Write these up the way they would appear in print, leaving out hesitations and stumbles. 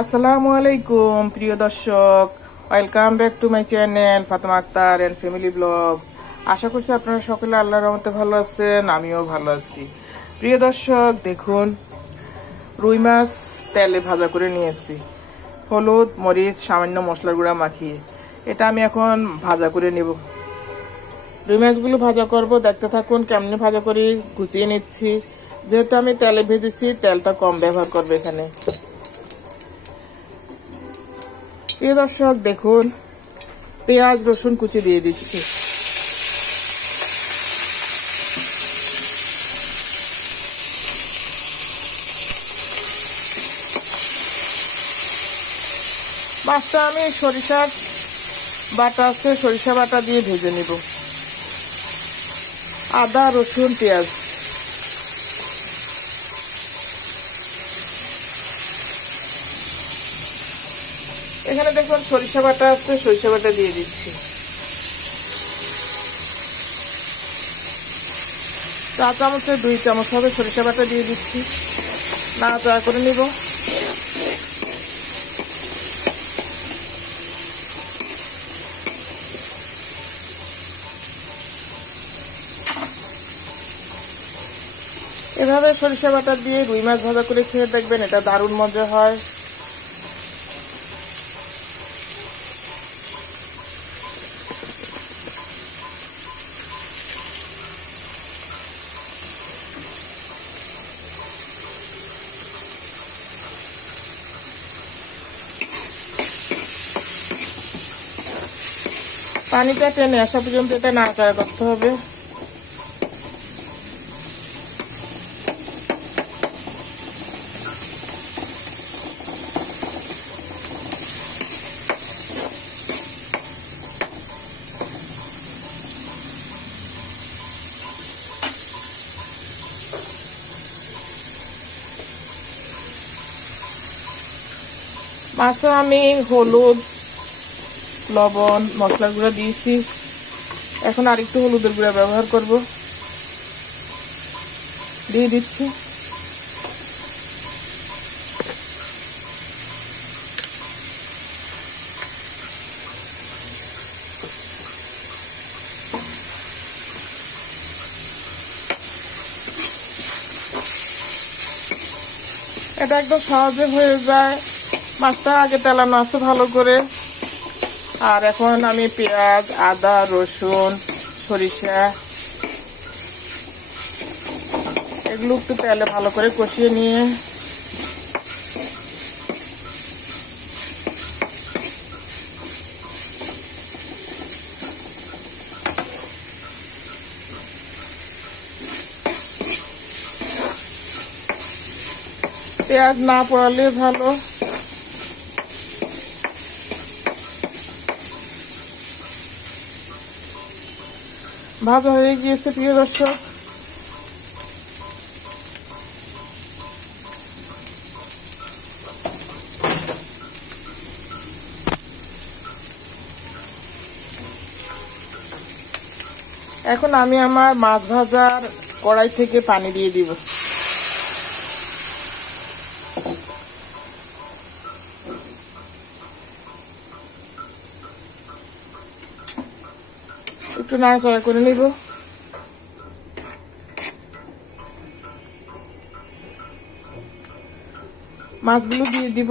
আসসালামু আলাইকুম প্রিয় দর্শক, welcome back to my channel Fatema Akter and family vlogs. আশা করছি আপনারা সকলে আল্লাহর রহমতে ভালো আছেন, আমিও ভালো আছি। প্রিয় দর্শক দেখুন, রুই মাছ তেলে ভাজা করে নিয়েছি, হলুদ মরিচ সামান্য মশলার গুঁড়া মাখিয়ে। এটা আমি এখন ভাজা করে নেব। রুই মাছগুলো ভাজা করব, দেখতে থাকুন কেমনি ভাজা করি। গুছিয়ে নিচ্ছি, যেহেতু আমি তেলে ভেজেছি তেলটা কম ব্যবহার করবো এখানে। প্রিয় দর্শক দেখুন, পেঁয়াজ রসুন কুচি দিয়ে দিচ্ছি। মাছটা আমি সরিষার বাটা আছে, সরিষা বাটা দিয়ে ভেজে নিব। আদা রসুন পেঁয়াজ, এখানে দেখুন সরিষা বাটা আছে, সরিষা বাটা দিয়ে দিচ্ছি। চা চামচের 2 চামচ হবে সরিষা বাটা দিয়ে দিচ্ছি। নাড়াচাড়া করে নিব। এভাবে সরিষা বাটা দিয়ে রুই মাছ ভাজা করে খেয়ে দেখবেন, এটা দারুণ মজা হয়। পানিটা টেনে আসা পর্যন্ত এটা নাড়াচাড়া করতে হবে। মাছে আমি হলুদ লবণ মশলার গুঁড়া দিয়েছি, এখন আরেকটু হলুদের গুঁড়া ব্যবহার করব, দিয়ে দিচ্ছি। এটা একদম সহজে হয়ে যায়। মাছটা আগে তেলানো আছে ভালো করে। আর এখন আমি পেঁয়াজ আদা রসুন সরিষা এগুলো একটু তেলে ভালো করে কষিয়ে নিয়ে পেঁয়াজ না পড়ালে ভালো। ভাজা হয়ে গিয়েছে প্রিয় দর্শক। এখন আমি আমার মাছ ভাজার কড়াই থেকে পানি দিয়ে দিব। একটু নাড়াচাড়া করে নিব। মাছগুলো দিয়ে দিব।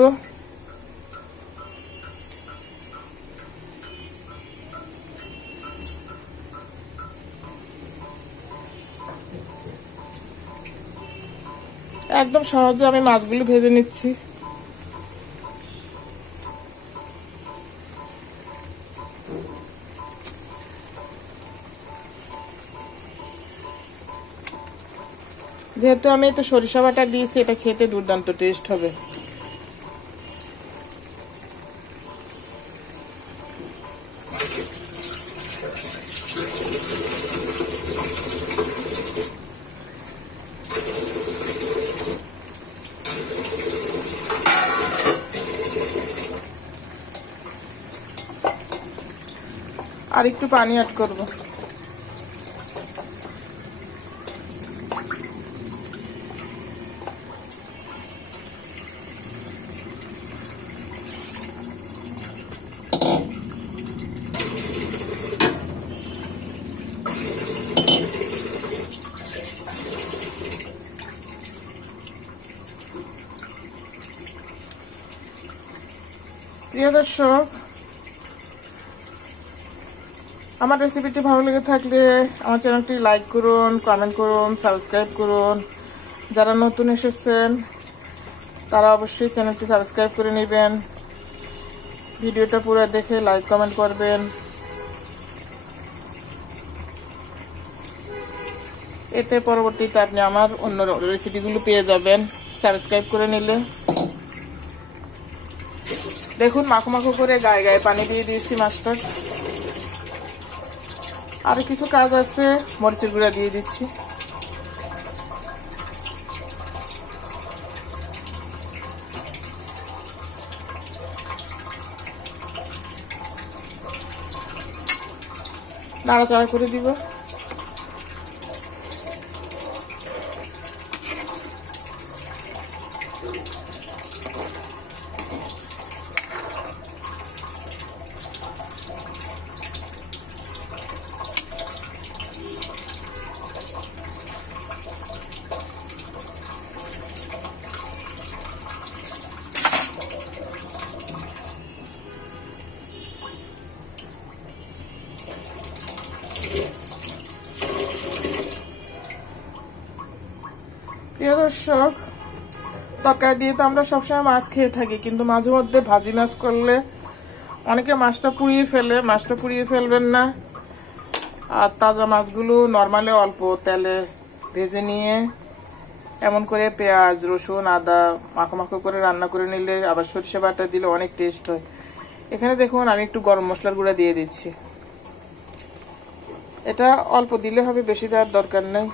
একদম সহজে আমি মাছগুলো ভেজে নিচ্ছি। যেহেতু আমি একটু সরিষা বাটা দিয়েছি, এটা খেতে দুর্দান্ত টেস্ট হবে। আর একটু পানি অ্যাড করব। প্রিয় দর্শক, আমার রেসিপিটি ভালো লেগে থাকলে আমার চ্যানেলটি লাইক করুন, কমেন্ট করুন, সাবস্ক্রাইব করুন। যারা নতুন এসেছেন তারা অবশ্যই চ্যানেলটি সাবস্ক্রাইব করে নেবেন। ভিডিওটা পুরো দেখে লাইক কমেন্ট করবেন। এতে পরবর্তীতে আপনি আমার অন্য রেসিপিগুলো পেয়ে যাবেন সাবস্ক্রাইব করে নিলে। দেখুন মাখো মাখো করে গায়ে গায়ে পানি দিয়ে দিয়েছি মাছটা। আর কিছু কাজ আছে, মরিচের গুঁড়া দিয়ে দিচ্ছি। নাড়াচাড়া করে দিব। প্রিয় দর্শক, তরকারি দিয়ে তো আমরা সবসময় মাছ খেয়ে থাকি, কিন্তু মাঝে মধ্যে ভাজি মাছ করলে অনেকে মাছটা পুড়িয়ে ফেলে। মাছটা পুড়িয়ে ফেলবেন না। আর তাজা মাছগুলো নর্মালি অল্প তেলে ভেজে নিয়ে এমন করে পেঁয়াজ, রসুন, আদা মাখো মাখো করে রান্না করে নিলে, আবার সরিষা বাটা দিলে অনেক টেস্ট হয়। এখানে দেখুন আমি একটু গরম মশলার গুঁড়া দিয়ে দিচ্ছি। এটা অল্প দিলে হবে, বেশি দেওয়ার দরকার নেই।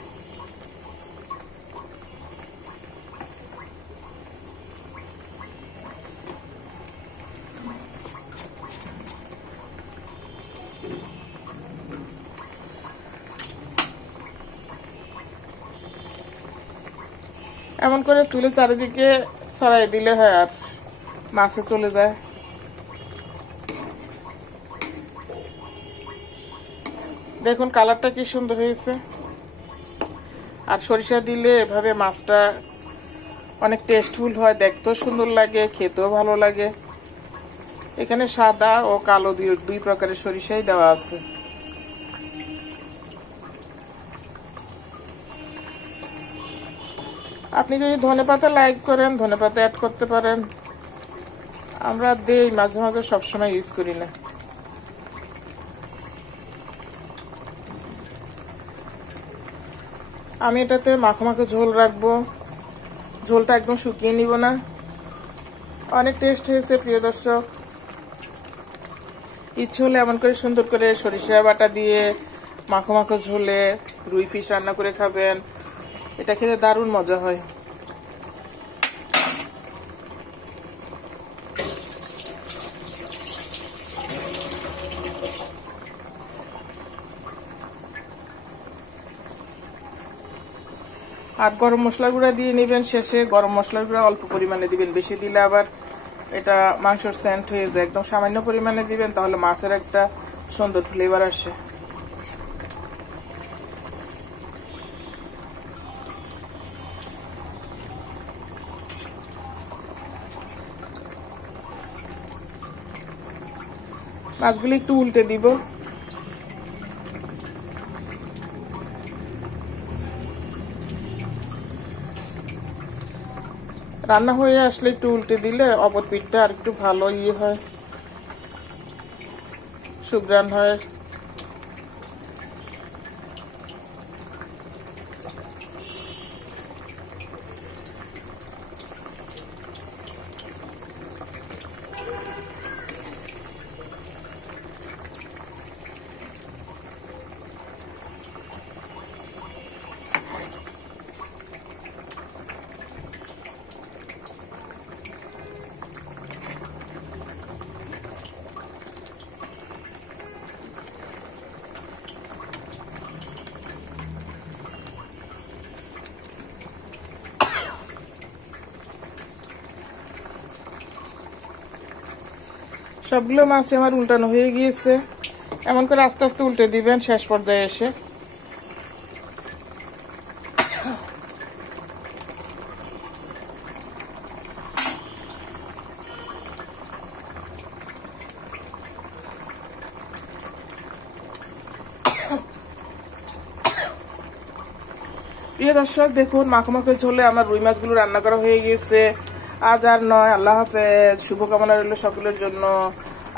এমন করে তুলে চারিদিকে ছড়াই দিলে হয় আর মাছে চলে যায়। দেখুন কালারটা কি সুন্দর হয়েছে। আর সরিষা দিলে এভাবে মাছটা অনেক টেস্টফুল হয়, দেখতেও সুন্দর লাগে, খেতেও ভালো লাগে। এখানে সাদা ও কালো দুই প্রকারের সরিষাই দেওয়া আছে। আপনি যদি ধনেপাতা লাইক করেন, ধনেপাতা অ্যাড করতে পারেন। আমরা দেই মাঝে মাঝে, সবসময় ইউজ করি না। আমি এটাতে মাখো মাখো ঝোল রাখবো, ঝোলটা একদম শুকিয়ে নিব না। অনেক টেস্ট হয়েছে প্রিয় দর্শক। ইচ্ছে হলে এমন করে সুন্দর করে সরিষা বাটা দিয়ে মাখো মাখো ঝোলে রুই ফিশ রান্না করে খাবেন। এটা খেতে দারুণ মজা হয়। আর গরম মশলার গুঁড়া দিয়ে নেবেন শেষে। গরম মশলার গুঁড়া অল্প পরিমাণে দিবেন, বেশি দিলে আবার এটা মাংসর সেন্ট হয়ে যায়। একদম সামান্য পরিমাণে দিবেন, তাহলে মাছের একটা সুন্দর ফ্লেভার আসে। মাছগুলি একটু উল্টে দিব। রান্না হয়ে আসলে একটু উল্টে দিলে অপর পিঠটা আর একটু ভালো হয়, সুঘ্রাণ হয়। সবগুলো মাছ আমার উল্টানো হয়ে গিয়েছে। এমন করে আস্তে আস্তে উল্টে দিবেন শেষ পর্যায়ে এসে। প্রিয় দর্শক দেখুন মাখো ঝোলে আমার রুই মাছগুলো রান্না করা হয়ে গেছে। আজ আর নয়, আল্লাহ হাফেজ। শুভকামনা রইল সকলের জন্য।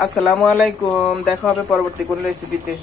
আসসালামু আলাইকুম। দেখা হবে পরবর্তী কোন রেসিপিতে।